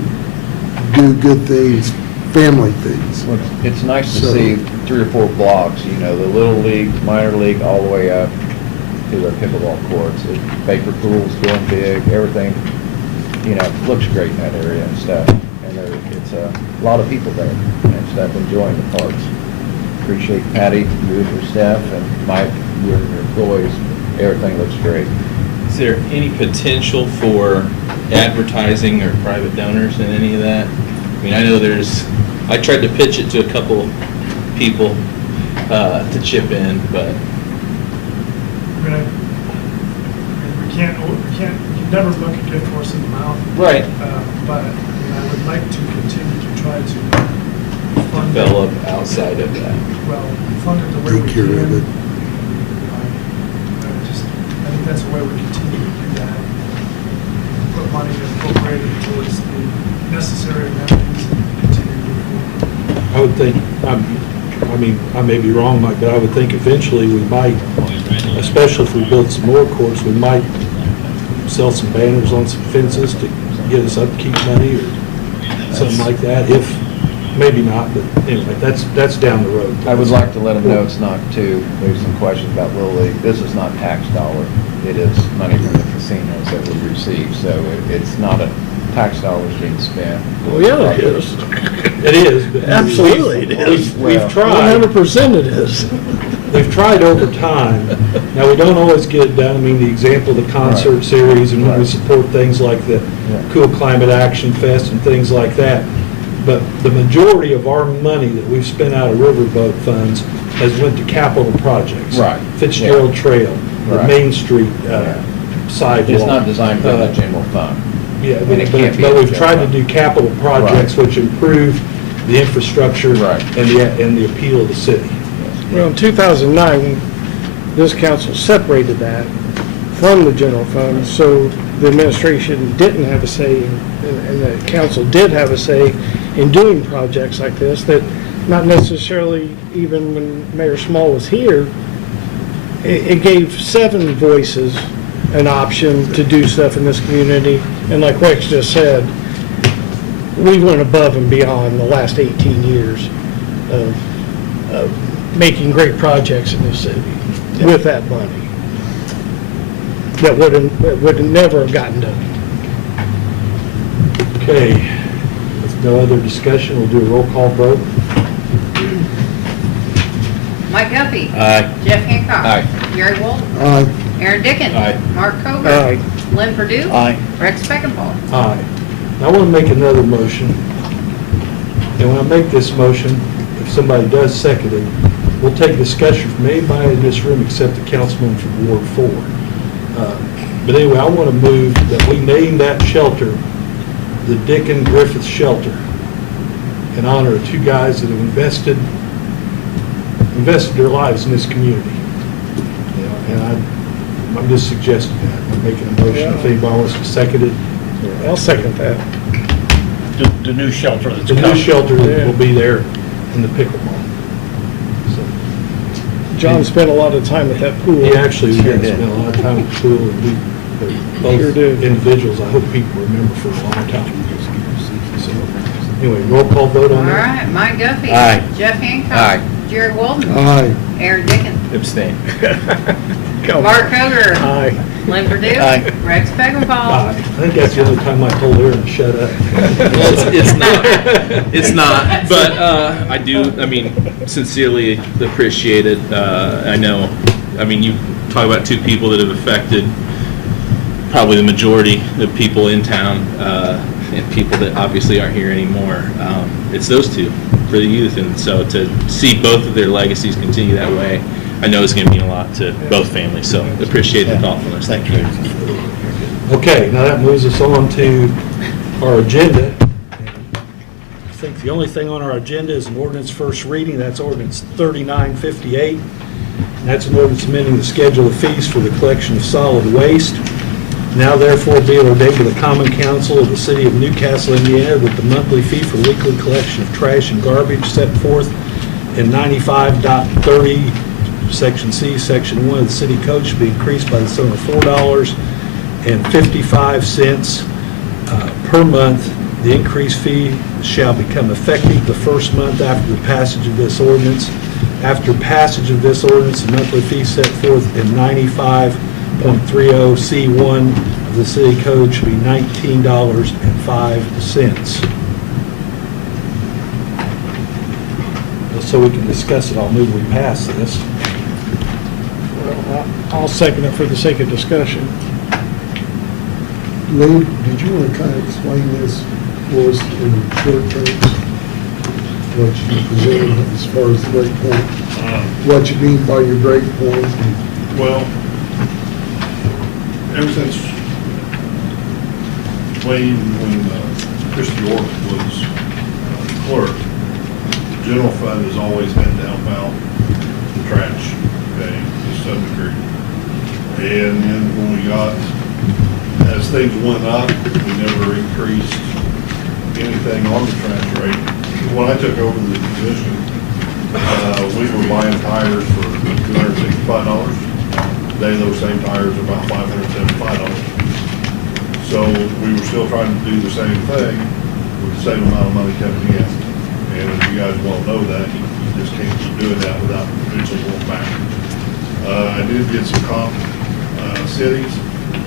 do good things, family things. Well, it's nice to So- see 3 or 4 blocks, you know, the Little League, minor league, all the way up to the pickleball courts. Baker Pool's going big, everything, you know, looks great in that area and stuff. And it's a lot of people there and stuff enjoying the parks. Appreciate Patty, you and your staff, and Mike, you and your employees. Everything looks great. Is there any potential for advertising or private donors in any of that? I mean, I know I tried to pitch it to a couple people to chip in, but. I mean, we can't, you never look a gift horse in the mouth. Right. But I mean, I would like to continue to try to fund it. Develop outside of that. Well, fund it the way we Take care of can. it. I think that's the way we continue to do that. Put money appropriated towards the necessary amenities and continue to move forward. I would think, I mean, I may be wrong, Mike, but I would think eventually we might, especially if we build some more courts, we might sell some banners on some fences to get us upkeep money or something like that, if, maybe not, but anyway, that's down the road. I would like to let them know it's not too, there's some questions about Little League. This is not tax dollar. It is money from the casinos that we receive, so it's not a tax dollars being spent. Well, yeah, it is. It is, but. Absolutely it is. We've tried. 100% it is. We've tried over time. Now, we don't always get it done. I mean, the example of the concert Right. series and when we Right. support things like the Yeah. Cool Climate Action Fest and things like that. But the majority of our money that we've spent out of riverboat funds has went to capital projects. Right. Fitzgerald Trail, the Right. Main Street Yeah. sidewalk. It's not designed for the general fund. Yeah, And it can't be but we've in tried to general do capital projects which improve the infrastructure Right. and the appeal of the city. Well, in 2009, this council separated that from the general fund, so the administration didn't have a say, and the council did have a say in doing projects like this, that not necessarily, even when Mayor Small was here, it gave 7 voices an option to do stuff in this community, and like Rex just said, we went above and beyond the last 18 years of making great projects in this city with that money that would never have gotten done. Okay, with no other discussion, we'll do a roll call vote. Mike Duffy. Aye. Jeff Hancock. Aye. Jerry Walton. Aye. Aaron Dickens. Aye. Mark Koger. Aye. Lynn Purdue. Aye. Rex Speckenpaul. Aye. Now, I want to make another motion, and when I make this motion, if somebody does second it, we'll take discussion from anybody in this room except the councilman from Ward 4. But anyway, I want to move that we name that shelter the Dickon Griffith Shelter in honor of two guys that have invested their lives in this community. You know, and I'm just suggesting that. I'm making a motion. If anybody wants to second it, I'll second that. The new shelter that's the new coming. shelter that will be there in the pickleball. So, John spent a lot of time at that pool. he actually Sure has did. spent a lot of time at the pool, and we, both Sure did. individuals, I hope people remember for a long time. So, anyway, roll call vote All on that. right, Mike Duffy. Aye. Jeff Hancock. Aye. Jerry Walton. Aye. Aaron Dickens. Abstain. Come Mark on. Koger. Aye. Lynn Purdue. Aye. Rex Speckenpaul. I think that's the only time I told Aaron to shut up. Well, it's not. It's not. But I do. I mean, sincerely appreciate it. I know. I mean, you talk about two people that have affected probably the majority of people in town, and people that obviously aren't here anymore. It's those two for the youth, and so to see both of their legacies continue that way, I know it's going to mean a lot to both families. So appreciate the thoughtfulness. Thank you. Okay, now that moves us on to our agenda. I think the only thing on our agenda is an ordinance first reading. That's ordinance 3958. And that's an ordinance amending the schedule of fees for the collection of solid waste. Now therefore be it ordained to the Common Council of the City of Newcastle, Indiana, that the monthly fee for weekly collection of trash and garbage set forth in 95.30 Section C, Section 1 of the City Code should be increased by the sum of $4.55 per month. The increased fee shall become effective the first month after the passage of this ordinance. After passage of this ordinance, the monthly fee set forth in 95.30 C1 of the City Code should be $19.05. So we can discuss it, I'll move we pass this. Well, I'll second it for the sake of discussion. Lou, did you want to kind of explain this for us in short terms? What you presented as far as the break point? What you mean by your break point? Well, ever since when Christie Orr was clerk, general fund has always had to help out the trash, okay, to some degree. And then when we got, as things went up, we never increased anything on the trash rate. When I took over the position, we were buying tires for $265. Today, those same tires are about $575. So we were still trying to do the same thing with the same amount of money coming in. And as you guys well know that, you just can't keep doing that without eventually going back. I did get some comp cities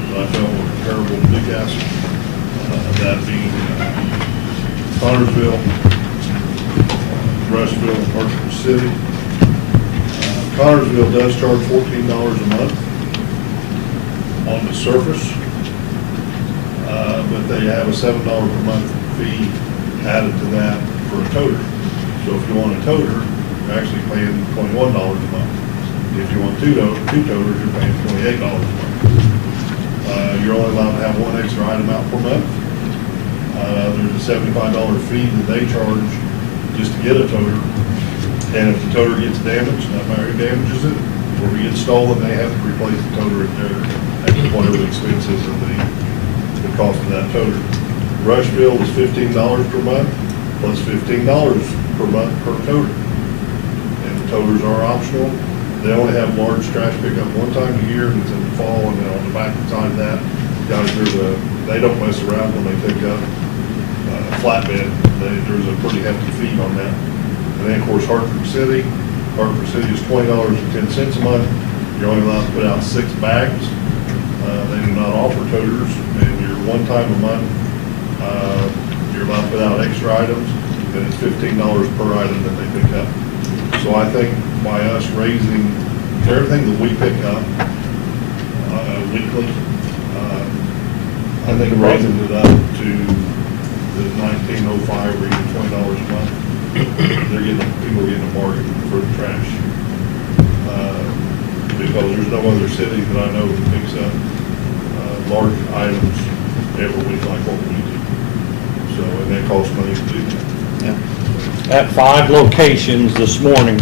that I felt were comparable to Newcastle, that being Connersville, Rushville, and Hartford City. Connersville does charge $14 a month on the surface, but they have a $7 per month fee added to that for a toter. So if you want a toter, you're actually paying $21 a month. If you want two toters, you're paying $28 a month. You're only allowed to have one extra item out per month. There's a $75 fee that they charge just to get a toter. And if the toter gets damaged, no matter who damages it, or if it gets stolen, they have to replace the toter at their, whatever the expense is of the cost of that toter. Rushville is $15 per month, plus $15 per month per toter. And the toters are optional. They only have large trash pickup one time a year, and it's in the fall, and then on the back side of that, guys, they don't mess around when they pick up flatbed, there's a pretty hefty fee on that. And then, of course, Hartford City is $20.10 a month. You're only allowed to put out 6 bags. They do not offer toters, and you're one time a month. You're allowed to put out extra items, and it's $15 per item that they pick up. So I think by us raising everything that we pick up weekly, I think raising it up to the $19.05 or even $20 a month, people are getting a bargain for the trash. Because there's no other city that I know that picks up large items every week like what we do. So, and that costs money to do that. At 5 locations this morning,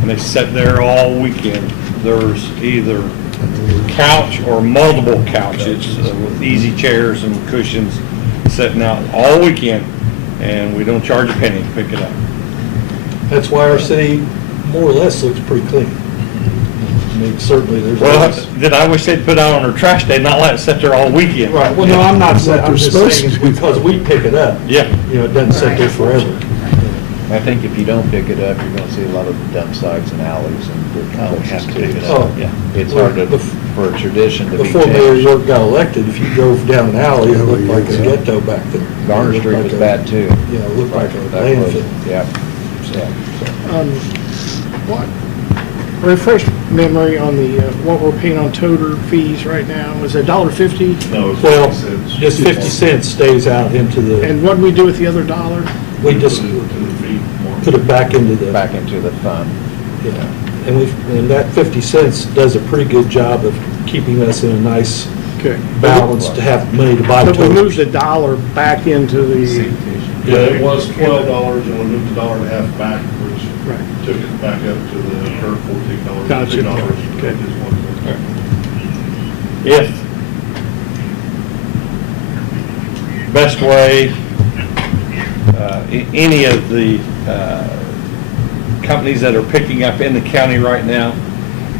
and they sat there all weekend, there's either couch or multiple couches with easy chairs and cushions sitting out all weekend, and we don't charge a penny to pick it up. That's why our city more or less looks pretty clean. I mean, certainly there's. Well, always- then I wish they'd put out on their trash day, not let it sit there all weekend. Right, well, no, I'm not saying, What I'm they're just supposed saying it's to do. because we pick it up. Yeah. You know, it doesn't sit there forever. I think if you don't pick it up, you're gonna see a lot of dump sites and alleys and good places too. Oh, Yeah, it's hard to, for a tradition to be Before Mayor changed. York got elected, if you drove down an alley, it looked like a Yeah. ghetto back there. Garner It looked Street like was a- bad too. Yeah, it looked like a That was- landfill. Yeah. What, refresh memory on the, what we're paying on toter fees right now, was it $1.50? No, it's Well, 50 cents. just 50 cents stays out into the, And what do we do with the other $1? we just Put it to the feet more. put it back into the. Back into the fund. Yeah, and that 50 cents does a pretty good job of keeping us in a nice Okay. balance to have money to buy But we moved toters. the dollar back into the, Yeah, it was $12, and we moved the $1.50 back, which right. took it back up to the current $14. Gotcha. $2. Okay. Is what it was. If best way, any of the companies that are picking up in the county right now,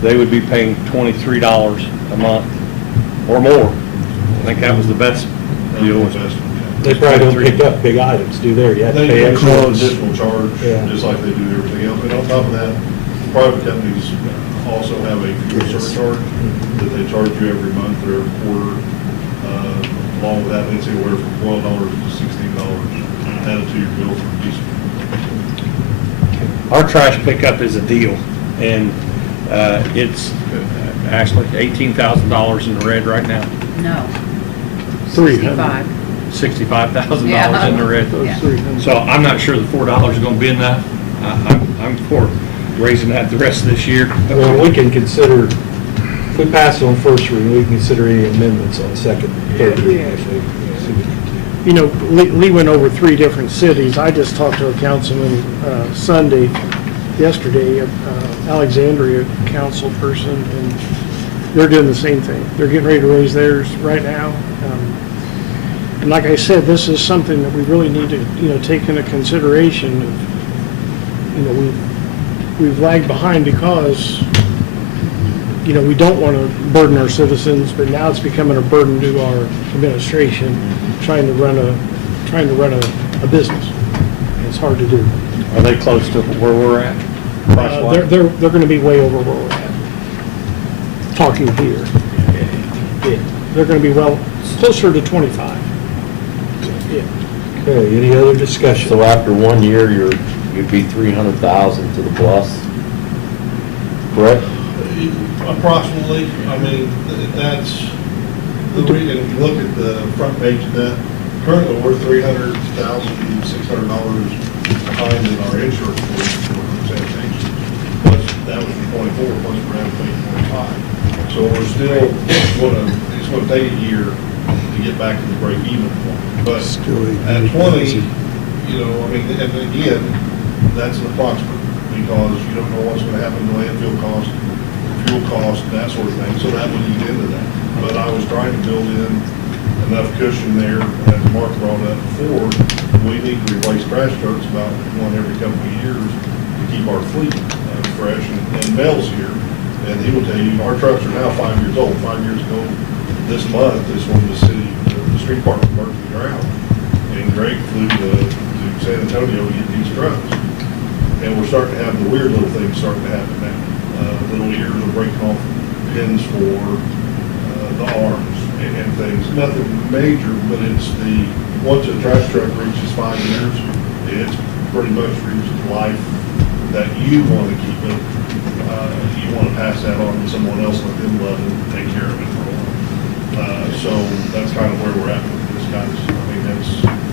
they would be paying $23 a month or more. I think that was the best deal. That's the best one, yeah. They probably don't pick up big items, do they? You have to They pay include extra. additional charge, Yeah. just like they do everything else. And on top of that, private companies also have a fuel surcharge that they charge you every month or every quarter. Along with that, it's anywhere from $12 to $16 added to your bill for diesel. Our trash pickup is a deal, and it's actually $18,000 in the red right now, No. 300. $65,000 in the red. Yeah. 300. So I'm not sure the $4 is gonna be enough. I'm for raising that the rest of this year. Well, we can consider, if we pass it on first reading, we can consider any amendments on second, third reading. if we see what we can do. You know, Lee went over 3 different cities. I just talked to a councilman yesterday, Alexandria council person, and they're doing the same thing. They're getting ready to raise theirs right now. And like I said, this is something that we really need to, take into consideration. We've lagged behind because, we don't want to burden our citizens, but now it's becoming a burden to our administration, trying to run a business. It's hard to do. Are they close to where we're at? price-wise? They're going to be way over where we're at. Talking here. Yeah, they're going to be closer to 25. Yeah. Okay, any other discussion? So after 1 year, you'd be 300,000 to the plus, correct? Approximately, I mean, that's, the reason, if you look at the front page of that, currently we're $300,600 behind in our insurance for sanitation. Plus, that was for 24, plus we're having to pay 25. So we're still it's gonna take a year to get back to the break even point. But at 20, I mean, and again, that's an approximate, because you don't know what's gonna happen to landfill costs, fuel costs, that sort of thing, so that would eat into that. But I was trying to build in enough cushion there, as Mark brought up before, we need to replace trash trucks about one every couple of years to keep our fleet fresh. And Mel's here, and he will tell you, our trucks are now 5 years old. 5 years ago this month is when the street department burnt the ground. And Greg flew to San Antonio to get these trucks. And we're starting to have the weird little things starting to happen now. Little ears are breaking off pins for the arms and things. Nothing major, but it's once a trash truck reaches 5 years, it's pretty much reached the life that you want to keep it. You want to pass that on to someone else, let them love it, and take care of it for a while. So that's kind of where we're at with this, guys. I mean,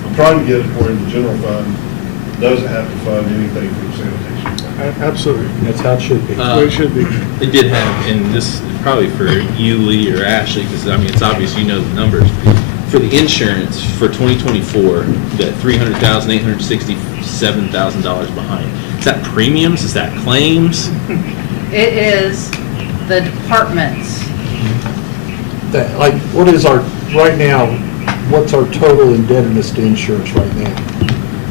I'm trying to get it where the general fund doesn't have to fund anything for the sanitation. Absolutely. That's how it should be. It should be. It did have, and this is probably for you, Lee, or Ashley, because I mean, it's obvious you know the numbers. For the insurance for 2024, that $300,000, $867,000 behind. Is that premiums? Is that claims? It is the departments. That, like, what is our, right now, what's our total indebtedness to insurance right now?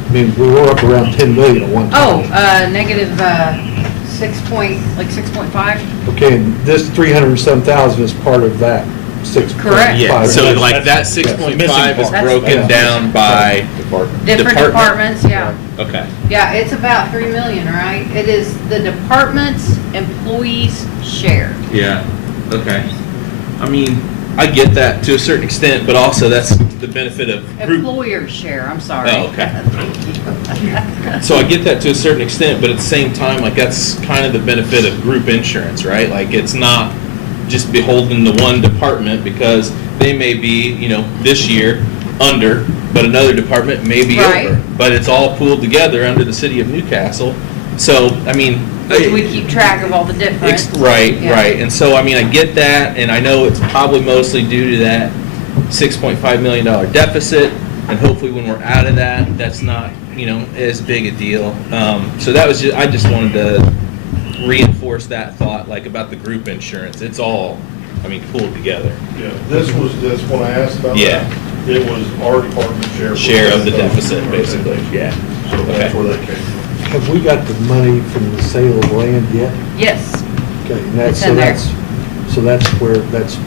I mean, we were up around 10 million at one Oh, time. negative 6.5? Okay, and this 307,000 is part of that 6.5. Correct. Yeah, so million. like that 6.5 is part. broken That's- down by, Different departments, yeah. okay. Yeah, it's about 3 million, right? It is the department's employees' share. Yeah, okay. I mean, I get that to a certain extent, but also that's the benefit of group. Employer's share, I'm sorry. Oh, okay. So I get that to a certain extent, but at the same time, like, that's kind of the benefit of group insurance, right? Like, it's not just beholden to one department, because they may be, you know, this year under, but another department may be Right. over. But it's all pooled together under the city of Newcastle. So, I mean. We keep track of all the different. Right, Yeah. right. And so, I mean, I get that, and I know it's probably mostly due to that $6.5 million deficit, and hopefully when we're out of that, that's not, you know, as big a deal. So that was just, I just wanted to reinforce that thought, like, about the group insurance. It's all, I mean, pulled together. Yeah, this when I asked about Yeah. that, it was our department share. Share of the deficit, basically, yeah. So that's Okay. where that came from. Have we got the money from the sale of land yet? Yes, Okay, and that's, It's in there. so that's where, that's,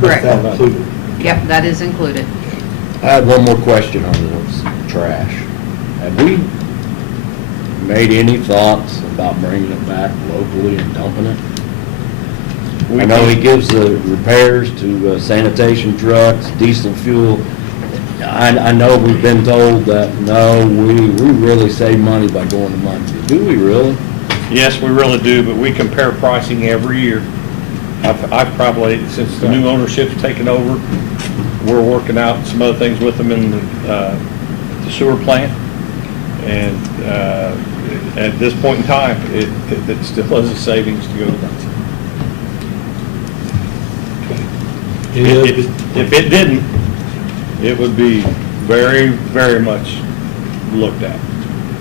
Correct. that included. yep, that is included. I had one more question on this trash. Have we made any thoughts about bringing it back locally and dumping it? I know he gives the repairs to sanitation trucks, diesel fuel. I know we've been told that, no, we really save money by going to monthly. Do we really? Yes, we really do, but we compare pricing every year. I've probably, since the new ownership's taken over, we're working out some other things with them in the sewer plant. And at this point in time, it still is a savings to go to monthly. If it didn't, it would be very, very much looked at.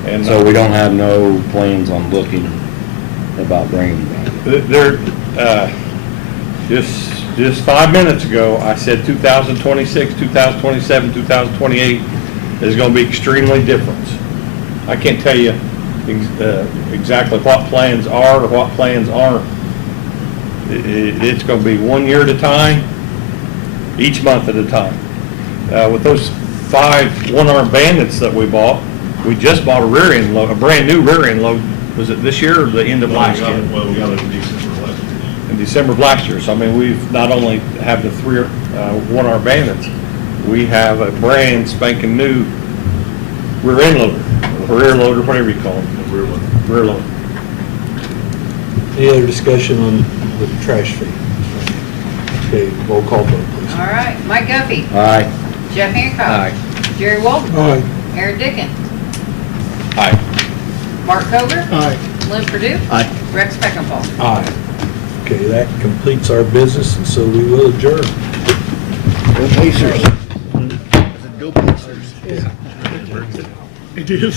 And So we don't have no plans on looking about bringing it back? There, just 5 minutes ago, I said 2026, 2027, 2028 is going to be extremely different. I can't tell you exactly what plans are or what plans aren't. It's going to be 1 year at a time, each month at a time. With those 5 one-armed bandits that we bought, we just bought a rear end load, a brand new rear end load. Was it this year or the end of last year? Well, we got it in December last year. In December of last year. So I mean, we've not only have the 3 one-armed bandits, we have a brand spanking new rear end loader, or rear loader, whatever you call it. Rear loader. Any other discussion on the trash fee? Okay, roll call vote, please. All right, Mike Guffey. Aye. Jeff Hancock. Jerry Walton. Aye. Aaron Dickens. Aye. Mark Koger. Aye. Lynn Purdue. Aye. Rex Beckenpaul. Aye. Okay, that completes our business, and so we will adjourn. Go Pacers. It is.